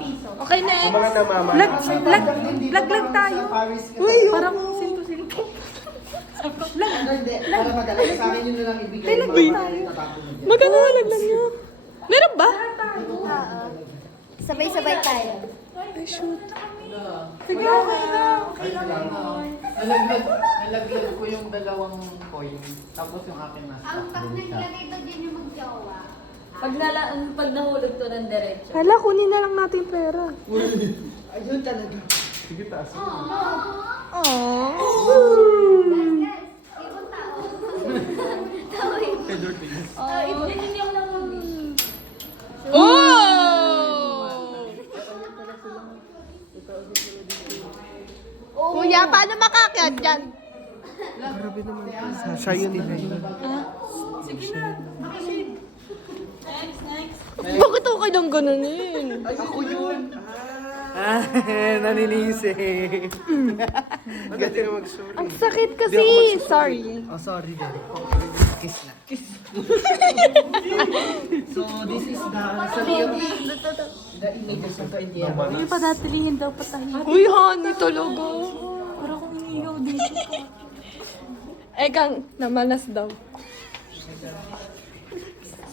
piso. Okay, next. Mga namama. Lag tayo. Uy, parang sinto-sinto. Hindi, para madala. Sa akin yun na lang ibigay. Lag tayo. Magkano lag lang niyo? Meron ba? Oo. Sabay-sabay tayo. Ay, shoot. Sige, okay lang. Okay lang yun. Nalaglag ko yung dalawang coin. Tapos yung akin nasa. Ang pag naglagay ba din yung magjowa? Pag nahulog to ng diretso. Hala, kunin na lang natin yung pera. Ayun talaga. Sige, taas. Aww. Guys, ibang tao. Tao yun. Yan yung lang. Oh! Kuya, paano makakyat dyan? Grabe naman. Sasayo nila yun. Next. Bakit ako kailang ganonin? Ako yun. Naninisi. Maganda na mag-sorry. Ang sakit kasi. Sorry. Oh, sorry din. Kiss na. So, this is the image of the India. Yung padatilihin daw patahin. Uy, honey, talaga. Parang kung iniyaw dito. Kang, namalas daw.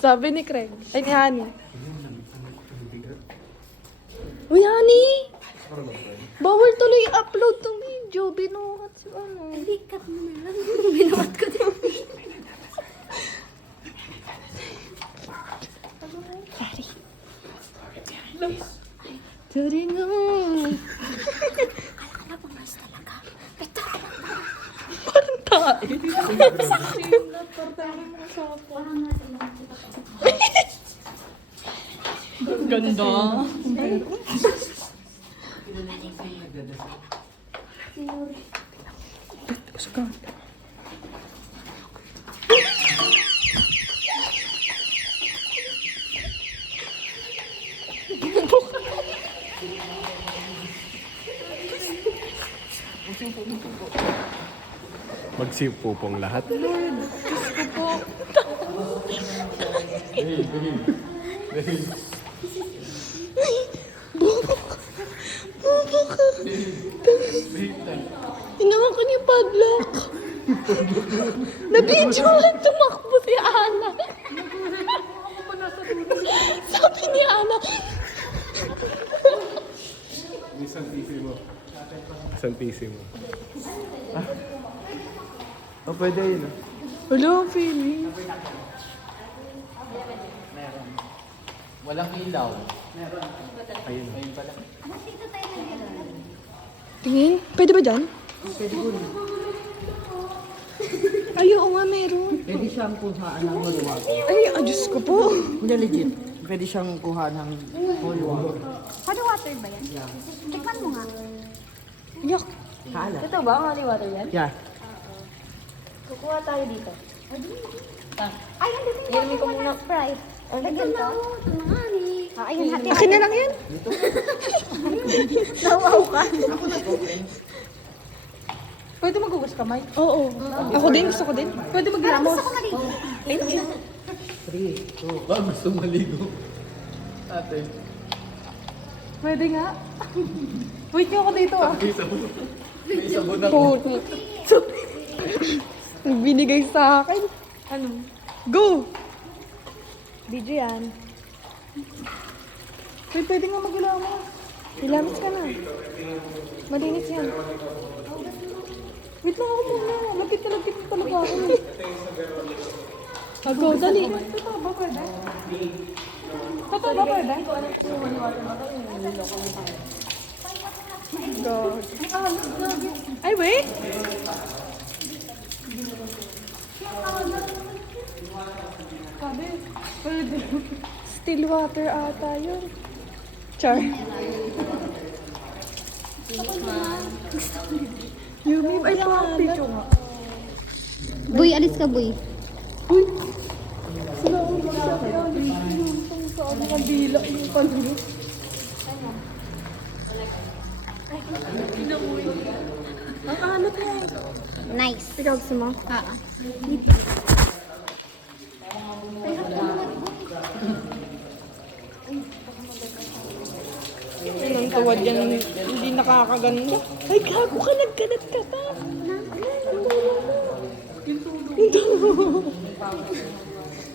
Sabi ni Craig. Ay, ni Honey. Uy, Honey! Bawal tuloy i-upload tong video. Binuhat si ano. Hindi, cut mo na lang. Binuhat ko din. Sorry nga. Akala ko mas talaga. Ito. Parang tayo. Parang nasa iyo. Ganda. Gusto ka. Magsipo pong lahat. Lord, Diyos ko po. Bobo ka. Inawa ko niya padlock. Nabidyohan, tumakbo si Ana. Sabi ni Ana, Isang PC mo. Isang PC mo. Ah? Oh, pwede yun ah. wala ang feeling. Meron. Walang ilaw. Ayun. Ayun pala. Dito tayo naglalaro. Tingin, pwede ba dyan? Ay, oo nga, meron. Pwede siyang kuhaan ng holy water. Ay, Diyos ko po. Hindi legit. Pwede siyang kuhaan ng holy water. Hot water ba yan? Tikman mo nga. Yak. Hala. Ito ba? Ang holy water yan? Yeah. Kukuha tayo dito. Ay, andito yung Inumin ko muna. Sprite. Lagyan to. Ito na nga ni. Ayun, hati. Akin na lang yan. Nawaw ka. Pwede magugas kamay? Oo. Ako din, gusto ko din. Pwede magramos? Gusto ko maligo. 3, 2. Ah, gusto maligo. Ate. Pwede nga. Wait niyo ako dito ah. May sabon na. Puto. Binigay sa akin. Ano? Go! Video yan. Wait, pwede nga maglamos. Ilamas ka na. Malinis yan. Wait lang ako muna. Lagkit na talaga ako. Go, dali. Ito ba pwede? Ito ba pwede? God. Ay, wait. Sabi, pwede. Still water ata yun. Char. Yumi, ay picture nga. Boy, alis ka, boy. Uy! Sila ang magsakyan. Yung sa ano kandila, yung panulo. Ang alat niya eh. Nice. Ikaw gusto mo? Anong tuwad yan, hindi nakakaganda. Ay, gago ka, nagkalat ka pa.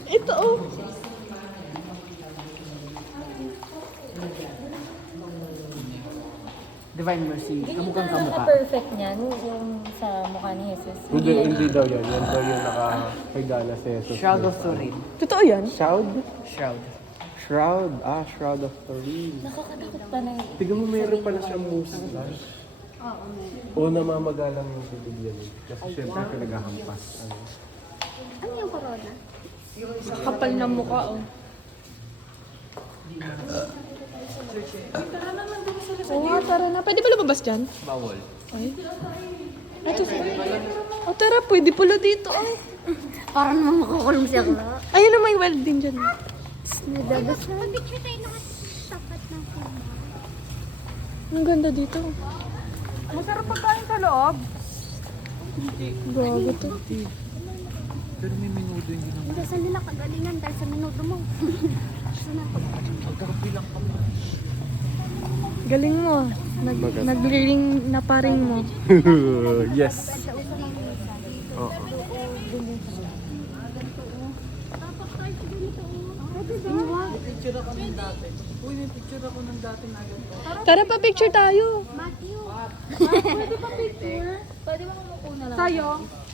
Ito, oh. Divine Mercy, kamukhang kamukha. Perfect niyan, yung sa mukha ni Jesus. Hindi daw yan. Yan daw yung nakahiga na si Jesus. Shroud of Turin. Totoo yan? Shroud? Shroud. Shroud. Ah, Shroud of Turin. Nakakatakot pa na yun. Tignan mo, meron pala siyang musika. O namamagalang yung bibigyan. Kasi syempre pinaghahampas. Ano? Ano yung corona? Kapal na mukha, oh. Oo, tara na. Pwede ba lumabas dyan? Bawal. Ay. Ito sa... Oh, tara, pwede pala dito, ay. Parang naman makukulong siya ko. Ayun na, may weld din dyan. Nadabasa. Picture tayo nakasapat ng film. Ang ganda dito. Masarap pagkain sa loob. Bago to. Pero may minuto hindi naman. Hindi, saan nila kagalingan dahil sa minuto mo. Magkakabilang ka pa. Galing mo. Ah. Nag-ring na paring mo. Yes. Oo. Picture ako ng dati. Uy, may picture ako ng dati na ganito. Tara pa, picture tayo. Matthew. Tayo.